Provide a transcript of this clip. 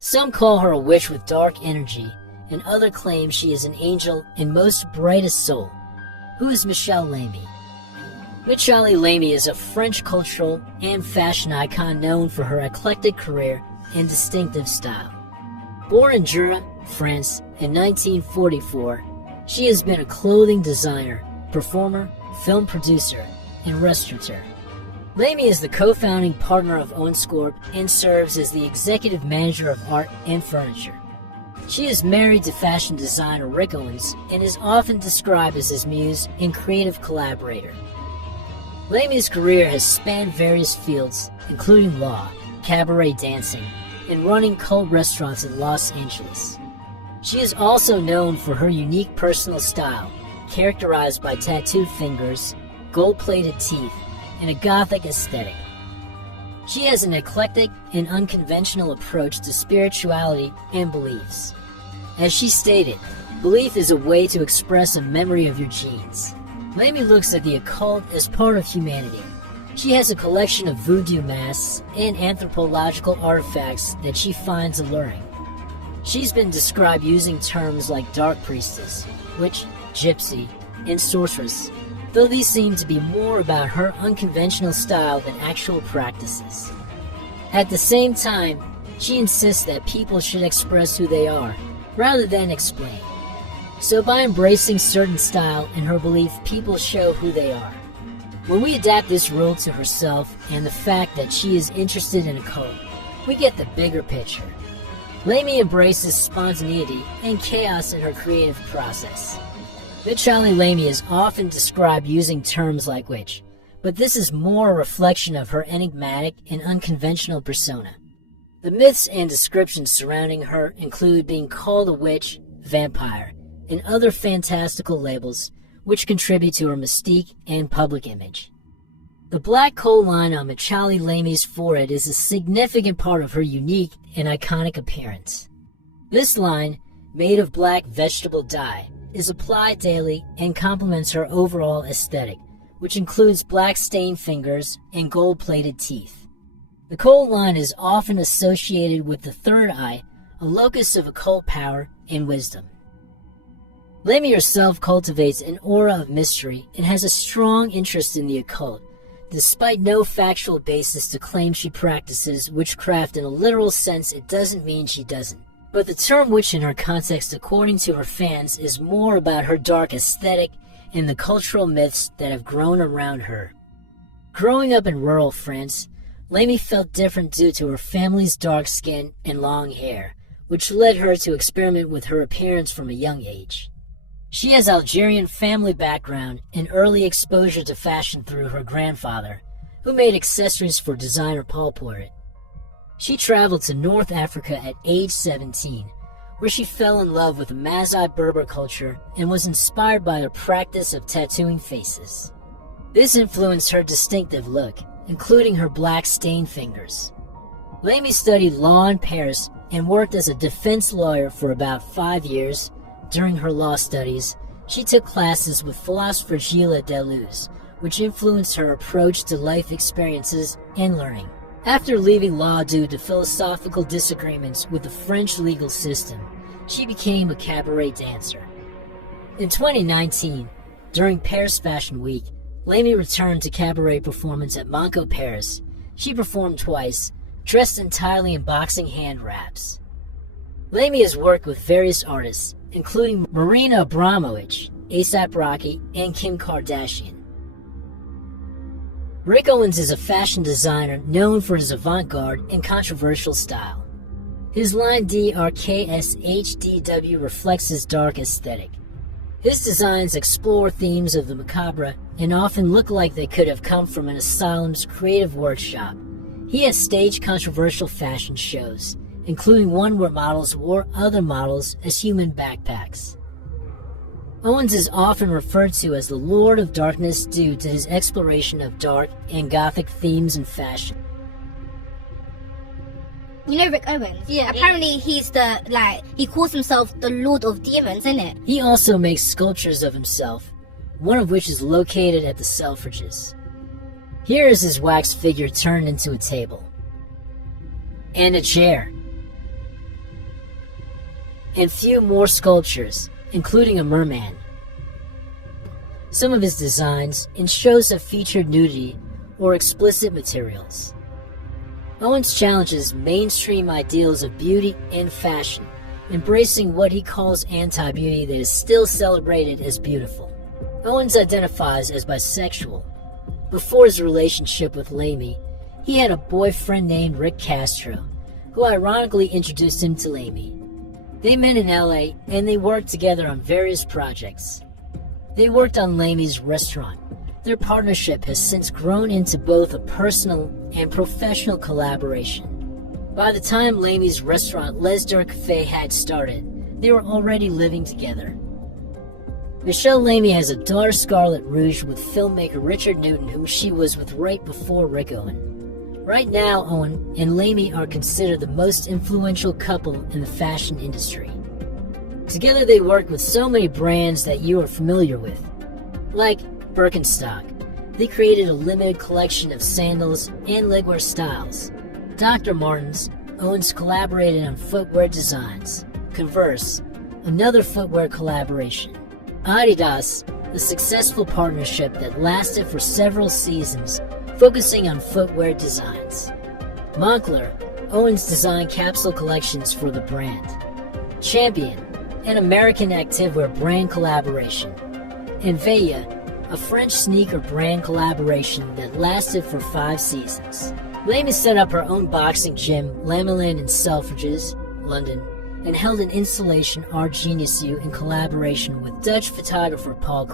Some call her a witch with dark energy, and others claim she is an angel and most brightest soul. Who is Michele Lamy? Michele Lamy is a French cultural and fashion icon known for her eclectic career and distinctive style. Born in Jura, France in 1944, she has been a clothing designer, performer, film producer, and restaurateur. Lamy is the co-founding partner of Owens Corp and serves as the executive manager of art and furniture. She is married to fashion designer Rick Owens and is often described as his muse and creative collaborator. Lamy's career has spanned various fields, including law, cabaret dancing, and running cult restaurants in Los Angeles. She is also known for her unique personal style, characterized by tattooed fingers, gold-plated teeth, and a gothic aesthetic. She has an eclectic and unconventional approach to spirituality and beliefs. As she stated, belief is a way to express a memory of your genes. Lamy looks at the occult as part of humanity. She has a collection of voodoo masks and anthropological artifacts that she finds alluring. She's been described using terms like dark priestess, witch, gypsy, and sorceress, though these seem to be more about her unconventional style than actual practices. At the same time, she insists that people should express who they are, rather than explain. So by embracing certain style and her belief, people show who they are. When we adapt this rule to herself and the fact that she is interested in occult, we get the bigger picture. Lamy embraces spontaneity and chaos in her creative process. Michele Lamy is often described using terms like witch, but this is more a reflection of her enigmatic and unconventional persona. The myths and descriptions surrounding her include being called a witch, vampire, and other fantastical labels which contribute to her mystique and public image. The black coal line on Michele Lamy's forehead is a significant part of her unique and iconic appearance. This line, made of black vegetable dye, is applied daily and complements her overall aesthetic, which includes black stained fingers and gold-plated teeth. The coal line is often associated with the third eye, a locus of occult power and wisdom. Lamy herself cultivates an aura of mystery and has a strong interest in the occult, despite no factual basis to claim she practices witchcraft in a literal sense. It doesn't mean she doesn't. But the term witch in her context, according to her fans, is more about her dark aesthetic and the cultural myths that have grown around her. Growing up in rural France, Lamy felt different due to her family's dark skin and long hair, which led her to experiment with her appearance from a young age. She has Algerian family background and early exposure to fashion through her grandfather, who made accessories for designer Paul Poiret. She traveled to North Africa at age 17, where she fell in love with the Mazai Berber culture and was inspired by the practice of tattooing faces. This influenced her distinctive look, including her black stained fingers. Lamy studied law in Paris and worked as a defense lawyer for about 5 years. During her law studies, she took classes with philosopher Gilles Deleuze, which influenced her approach to life experiences and learning. After leaving law due to philosophical disagreements with the French legal system, she became a cabaret dancer. In 2019, during Paris Fashion Week, Lamy returned to cabaret performance at Monco Paris. She performed twice, dressed entirely in boxing hand wraps. Lamy has worked with various artists, including Marina Abramović, A$AP Rocky, and Kim Kardashian. Rick Owens is a fashion designer known for his avant-garde and controversial style. His line DRKSHDW reflects his dark aesthetic. His designs explore themes of the macabre and often look like they could have come from an asylum's creative workshop. He has staged controversial fashion shows, including one where models wore other models as human backpacks. Owens is often referred to as the Lord of Darkness due to his exploration of dark and gothic themes in fashion. You know Rick Owens? Yeah. Apparently he's he calls himself the Lord of Demons, isn't it? He also makes sculptures of himself, one of which is located at the Selfridges. Here is his wax figure turned into a table. And a chair. and few more sculptures, including a merman. Some of his designs and shows have featured nudity or explicit materials. Owens challenges mainstream ideals of beauty and fashion, embracing what he calls anti-beauty that is still celebrated as beautiful. Owens identifies as bisexual. Before his relationship with Lamy, he had a boyfriend named Rick Castro, who ironically introduced him to Lamy. They met in LA and they worked together on various projects. They worked on Lamy's restaurant. Their partnership has since grown into both a personal and professional collaboration. By the time Lamy's restaurant Les Deux Café had started, they were already living together. Michele Lamy has a daughter, Scarlett Rouge, with filmmaker Richard Newton, whom she was with right before Rick Owens. Right now, Owen and Lamy are considered the most influential couple in the fashion industry. Together they work with so many brands that you are familiar with, like Birkenstock. They created a limited collection of sandals and legwear styles. Dr. Martens, Owens collaborated on footwear designs. Converse, another footwear collaboration. Adidas, a successful partnership that lasted for several seasons, focusing on footwear designs. Moncler, Owens designed capsule collections for the brand. Champion, an American activewear brand collaboration. And Veja, a French sneaker brand collaboration that lasted for 5 seasons. Lamy set up her own boxing gym, Lamelin in Selfridges, London, and held an installation Art Genius U in collaboration with Dutch photographer Paul